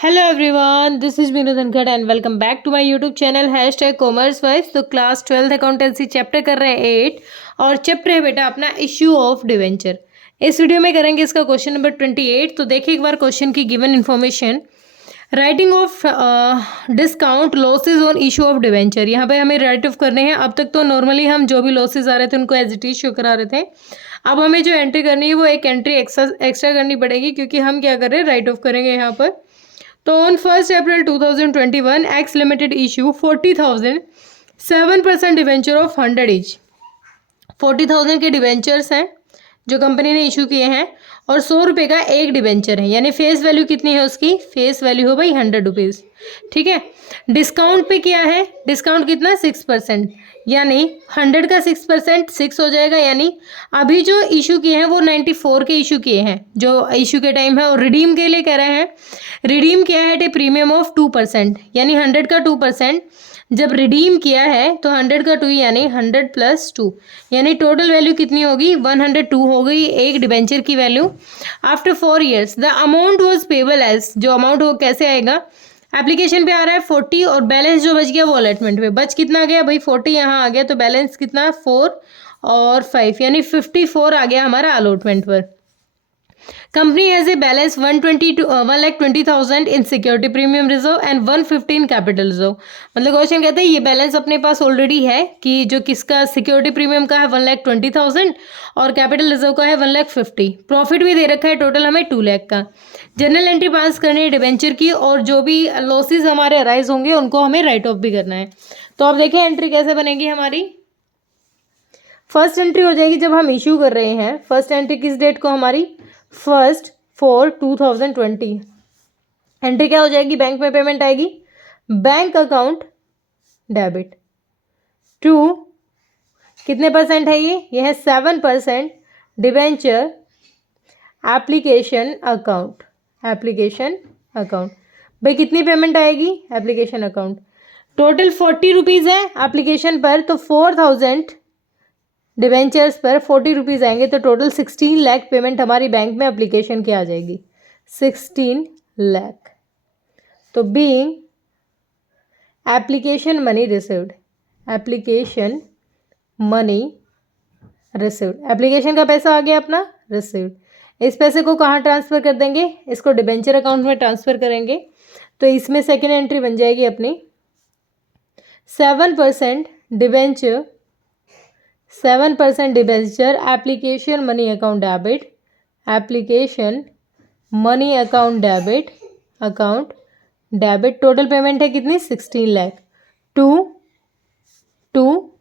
Hello everyone, this is Meenu Dhankhar and welcome back to my YouTube channel #commerce wife. तो class 12th accountancy chapter कर रहे हैं 8 और chapter है बेटा अपना इश्यू ऑफ डिवेंचर। इस वीडियो में करेंगे इसका क्वेश्चन नंबर 28। तो देखिए एक बार क्वेश्चन की given information. Writing off discount losses on issue of debenture. यहाँ पे हमें राइट ऑफ करने हैं। अब तक तो नॉर्मली हम जो भी लॉसेज आ रहे थे उनको एज इट इज शो करा रहे थे। अब हमें जो एंट्री करनी है वो एक एंट्री एक्स्ट्रा करनी पड़ेगी, क्योंकि हम क्या कर रहे हैं, राइट ऑफ करेंगे यहाँ पर। तो on 1 April 2021 x limited issue 40,000 7% debenture of 100 each. 40,000 के डिवेंचर्स हैं जो कंपनी ने इशू किए हैं और 100 रुपये का एक डिवेंचर है, यानी फेस वैल्यू कितनी है उसकी? फेस वैल्यू हो भाई 100 रुपीज़। ठीक है। डिस्काउंट पे क्या है? डिस्काउंट कितना? 6%, यानी 100 का 6% 6 हो जाएगा। यानी अभी जो इशू किए हैं वो 94 के इशू किए हैं जो इशू के टाइम है, और रिडीम के लिए कह रहे हैं। रिडीम किया है एट ए प्रीमियम ऑफ 2%, यानी 100 का 2%। जब रिडीम किया है तो 100 का 2 यानी 100 + 2, यानी टोटल वैल्यू कितनी होगी? 102 हो गई एक डिबेंचर की value. After 4 years the amount was payable as, जो अमाउंट हो कैसे आएगा? एप्लीकेशन पे आ रहा है 40 और बैलेंस जो बच गया वो अलॉटमेंट पे। बच कितना गया भाई? 40 यहाँ आ गया, तो बैलेंस कितना? 4 और 5, यानी 54 आ गया हमारा अलॉटमेंट पर। Company has a balance 1,20,000 in security premium reserve and 115 capital reserve. मतलब क्वेश्चन कहते हैं ये बैलेंस अपने पास ऑलरेडी है कि जो किसका सिक्योरिटी प्रीमियम का है 1,20,000 और कैपिटल रिजर्व का है 1,50,000। प्रॉफिट भी दे रखा है टोटल हमें 2 लाख का। जनरल एंट्री पास करनी है डिबेंचर की, और जो भी लॉसेज हमारे अराइज होंगे उनको हमें राइट ऑफ भी करना है। तो अब देखें एंट्री कैसे बनेगी हमारी। फर्स्ट एंट्री हो जाएगी जब हम इशू कर रहे हैं। फर्स्ट एंट्री किस डेट को? हमारी 1/4/2020। एंट्री क्या हो जाएगी? बैंक में पेमेंट आएगी, बैंक अकाउंट डेबिट टू कितने परसेंट है ये है 7% debenture application account. Application account भाई कितनी पेमेंट आएगी? Application account. टोटल 40 रुपीज़ है एप्लीकेशन पर, तो 4,000 डिवेंचर्स पर 40 रुपीज़ आएंगे, तो टोटल 16 लाख पेमेंट हमारी बैंक में एप्लीकेशन की आ जाएगी। 16 लाख। तो being application money received, application money received, application का पैसा आ गया अपना रिसीव्ड। इस पैसे को कहाँ ट्रांसफ़र कर देंगे? इसको डिबेंचर अकाउंट में ट्रांसफ़र करेंगे। तो इसमें सेकेंड एंट्री बन जाएगी अपनी 7% debenture, 7% debenture application money account debit, application money account debit, account debit. Total payment है कितनी? 16 lakh. To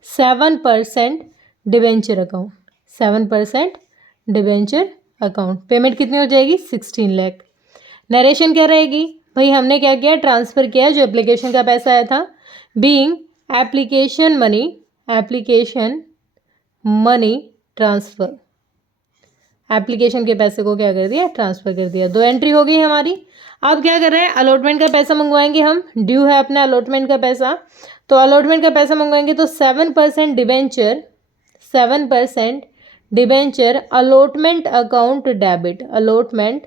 7% debenture account, 7% debenture account. Payment कितनी हो जाएगी? 16 लाख। नरेशन क्या रहेगी भाई? हमने क्या किया? ट्रांसफ़र किया जो एप्लीकेशन का पैसा आया था। Being application money, application money transfer, application के पैसे को क्या कर दिया? ट्रांसफ़र कर दिया। 2 एंट्री हो गई हमारी। अब क्या कर रहे हैं? अलॉटमेंट का पैसा मंगवाएंगे हम। ड्यू है अपना अलॉटमेंट का पैसा, तो अलॉटमेंट का पैसा मंगवाएंगे। तो 7% debenture, 7% debenture allotment account debit, allotment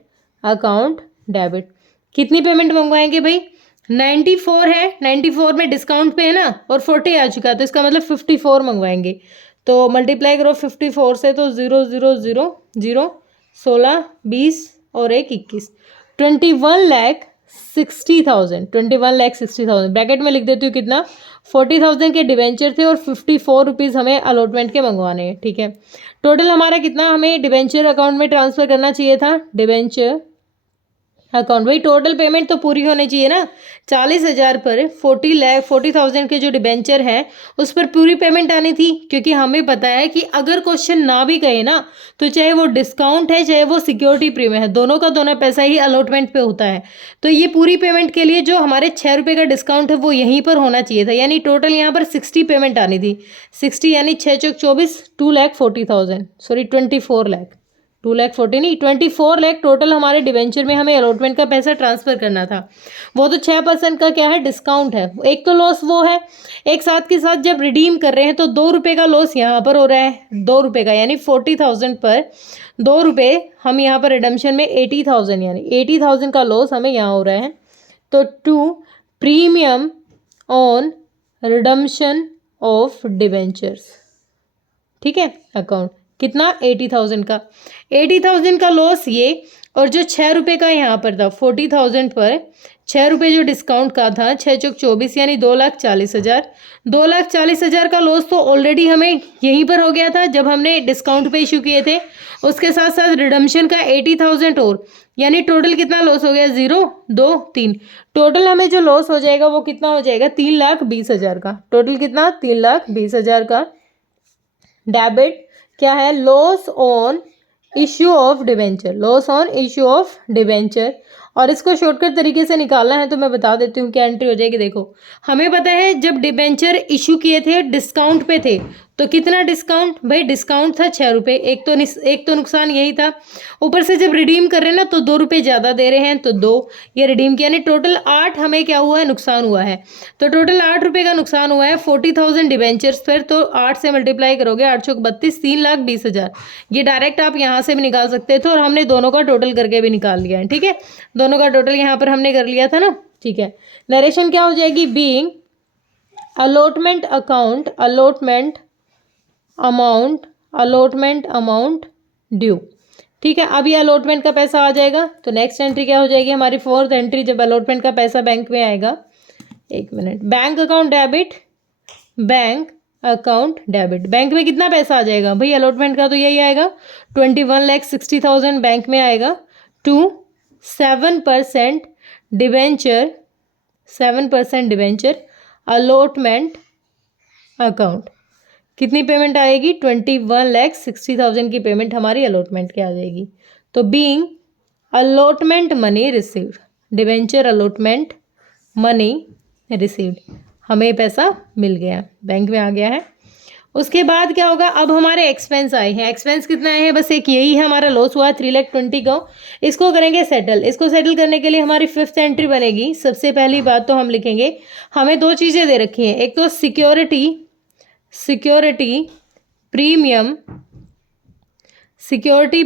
account debit. कितनी पेमेंट मंगवाएंगे भाई? 94 है, 94 में डिस्काउंट पे है ना, और 40 आ चुका है, तो इसका मतलब 54 मंगवाएंगे। तो मल्टीप्लाई करो 54 से, तो 0 0 0 0 16 20 और 1 21, 21,60,000, 21,60,000। ब्रैकेट में लिख देती हूँ कितना? 40,000 के डिवेंचर थे और 54 रुपीज़ हमें अलॉटमेंट के मंगवाने हैं। ठीक है। टोटल हमारा कितना हमें डिवेंचर अकाउंट में ट्रांसफ़र करना चाहिए था? डिवेंचर अकाउंट भाई टोटल पेमेंट तो पूरी होनी चाहिए ना। 40,000 पर 40,000 के जो डिबेंचर है उस पर पूरी पेमेंट आनी थी, क्योंकि हमें पता है कि अगर क्वेश्चन ना भी कहे ना, तो चाहे वो डिस्काउंट है चाहे वो सिक्योरिटी प्रीमियम है, दोनों का दोनों पैसा ही अलॉटमेंट पे होता है। तो ये पूरी पेमेंट के लिए जो हमारे 6 रुपये का डिस्काउंट है वो यहीं पर होना चाहिए था, यानी टोटल यहाँ पर 60 पेमेंट आनी थी। 60 यानी 6 चौक 24, 2,40,000, सॉरी 24 लाख, 2,40,000 नहीं 24 लाख टोटल हमारे डिवेंचर में हमें अलॉटमेंट का पैसा ट्रांसफ़र करना था। वो तो 6% का क्या है? डिस्काउंट है। एक तो लॉस वो है, एक साथ के साथ जब रिडीम कर रहे हैं तो 2 रुपये का लॉस यहाँ पर हो रहा है। 2 रुपये का यानी 40,000 पर 2 रुपये हम यहाँ पर रिडम्शन में 80,000, यानी 80,000 का लॉस हमें यहाँ हो रहा है। तो 2 premium on redemption of debentures, ठीक है। अकाउंट कितना 80,000 का, 80,000 का लॉस ये, और जो 6 रुपये का यहाँ पर था 40,000 पर 6 रुपये जो डिस्काउंट का था, 6 चौक 24 यानी 2,40,000, 2,40,000 का लॉस तो ऑलरेडी हमें यहीं पर हो गया था जब हमने डिस्काउंट पे इशू किए थे। उसके साथ साथ रिडम्पशन का 80,000 और, यानी टोटल कितना लॉस हो गया, 0 2 3, टोटल हमें जो लॉस हो जाएगा वो कितना हो जाएगा, 3,20,000 का। टोटल कितना, 3,20,000 का। डेबिट क्या है, loss on issue of debenture, loss on issue of debenture. और इसको शॉर्टकट तरीके से निकालना है तो मैं बता देती हूँ क्या एंट्री हो जाएगी। देखो हमें पता है जब डिबेंचर इशू किए थे डिस्काउंट पे थे, तो कितना डिस्काउंट, भाई डिस्काउंट था 6 रुपये, एक तो नुकसान यही था। ऊपर से जब रिडीम कर रहे हैं ना तो 2 रुपये ज़्यादा दे रहे हैं, तो 2 ये रिडीम किया, यानी टोटल 8 हमें क्या हुआ है, नुकसान हुआ है। तो टोटल 8 रुपये का नुकसान हुआ है 40,000 डिबेंचर्स पर। तो 8 से मल्टीप्लाई करोगे, 8 चौक 32, 3,20,000। ये डायरेक्ट आप यहाँ से भी निकाल सकते थे, और हमने दोनों का टोटल करके भी निकाल लिया है, ठीक है। दोनों का टोटल यहाँ पर हमने कर लिया था ना, ठीक है। नरेशन क्या हो जाएगी, being allotment account, allotment amount due, ठीक है। अब ये अलॉटमेंट का पैसा आ जाएगा, तो नेक्स्ट एंट्री क्या हो जाएगी हमारी, 4th एंट्री, जब अलॉटमेंट का पैसा बैंक में आएगा। एक minute, bank account debit, bank account debit, bank में कितना पैसा आ जाएगा भाई अलॉटमेंट का, तो यही आएगा 21,60,000 बैंक में आएगा। To 7% debenture, 7% debenture allotment account, कितनी पेमेंट आएगी, 21,60,000 की पेमेंट हमारी अलॉटमेंट की आ जाएगी। तो being allotment money received, debenture allotment money received, हमें पैसा मिल गया, बैंक में आ गया है। उसके बाद क्या होगा, अब हमारे एक्सपेंस आए हैं। एक्सपेंस कितना आए हैं, बस एक यही है, हमारा लॉस हुआ 3,20,000 का। इसको करेंगे सेटल। इसको सेटल करने के लिए हमारी 5th एंट्री बनेगी। सबसे पहली बात तो हम लिखेंगे, हमें 2 चीज़ें दे रखी हैं, एक तो security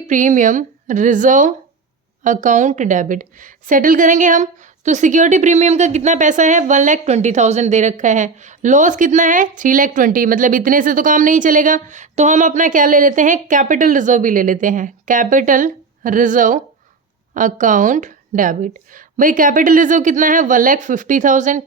premium reserve account debit, settle करेंगे हम। तो सिक्योरिटी प्रीमियम का कितना पैसा है, 1,20,000 दे रखा है। लॉस कितना है, 3,20,000, मतलब इतने से तो काम नहीं चलेगा, तो हम अपना क्या ले लेते हैं, कैपिटल रिजर्व भी ले लेते हैं, कैपिटल रिजर्व अकाउंट डेबिट। भाई कैपिटल रिजर्व कितना है, 1,50,000,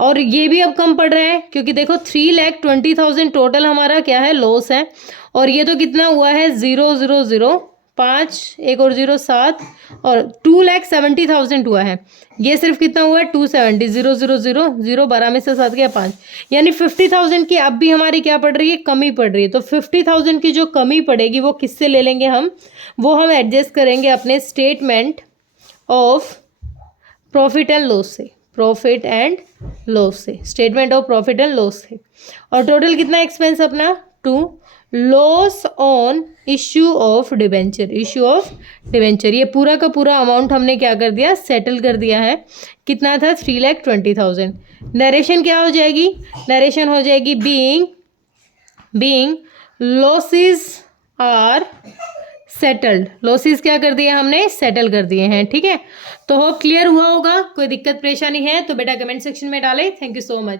और ये भी अब कम पड़ रहा है क्योंकि देखो 3,20,000 टोटल हमारा क्या है, लॉस है। और ये तो कितना हुआ है, 0,005, एक और 0 7, और 2,70,000 हुआ है। ये सिर्फ कितना हुआ है, 270, 0,0,0, 12 में से 7 गया 5, यानी 50,000 की अब भी हमारी क्या पड़ रही है, कमी पड़ रही है। तो 50,000 की जो कमी पड़ेगी वो किससे ले लेंगे हम, वो हम एडजस्ट करेंगे अपने statement of profit and loss से, प्रॉफिट एंड लॉस से, statement of profit and loss से। और टोटल कितना एक्सपेंस अपना, 2 loss on issue of debenture, ये पूरा का पूरा अमाउंट हमने क्या कर दिया, सेटल कर दिया है। कितना था, 3,20,000। नरेशन क्या हो जाएगी, नरेशन हो जाएगी being losses are settled, losses क्या कर दिए हमने, सेटल कर दिए हैं, ठीक है। तो होप क्लियर हुआ होगा। कोई दिक्कत परेशानी है तो बेटा कमेंट सेक्शन में डालें। Thank you so much.